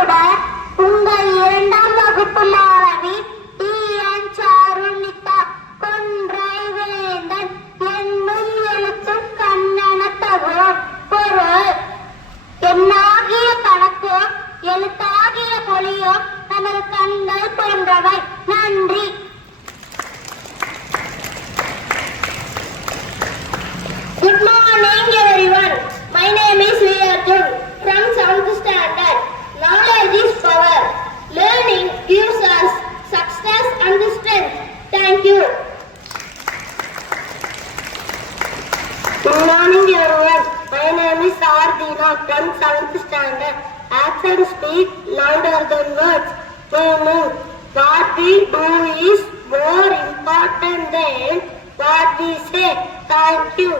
கூட உங்கள் 2ஆம் வகுப்பு மாணவி டி.என். சாருணிதா கொன்றைவேந்தன் என்னும் எழுத்தும் கண்ணென தகுவோம். பொருள்: எண்ணாகிய கணக்கோ எழுத்தாகிய மொழியோ நமது கண்கள் போன்றவை. நன்றி. Good morning everyone. My name is Viyarjun from 7th standard. Knowledge is power. Learning gives us success and strength. Thank you. Good morning everyone. My name is Ardina from 7th standard. Actions speak louder than words. Meaning, what we do is more important than what we say. Thank you.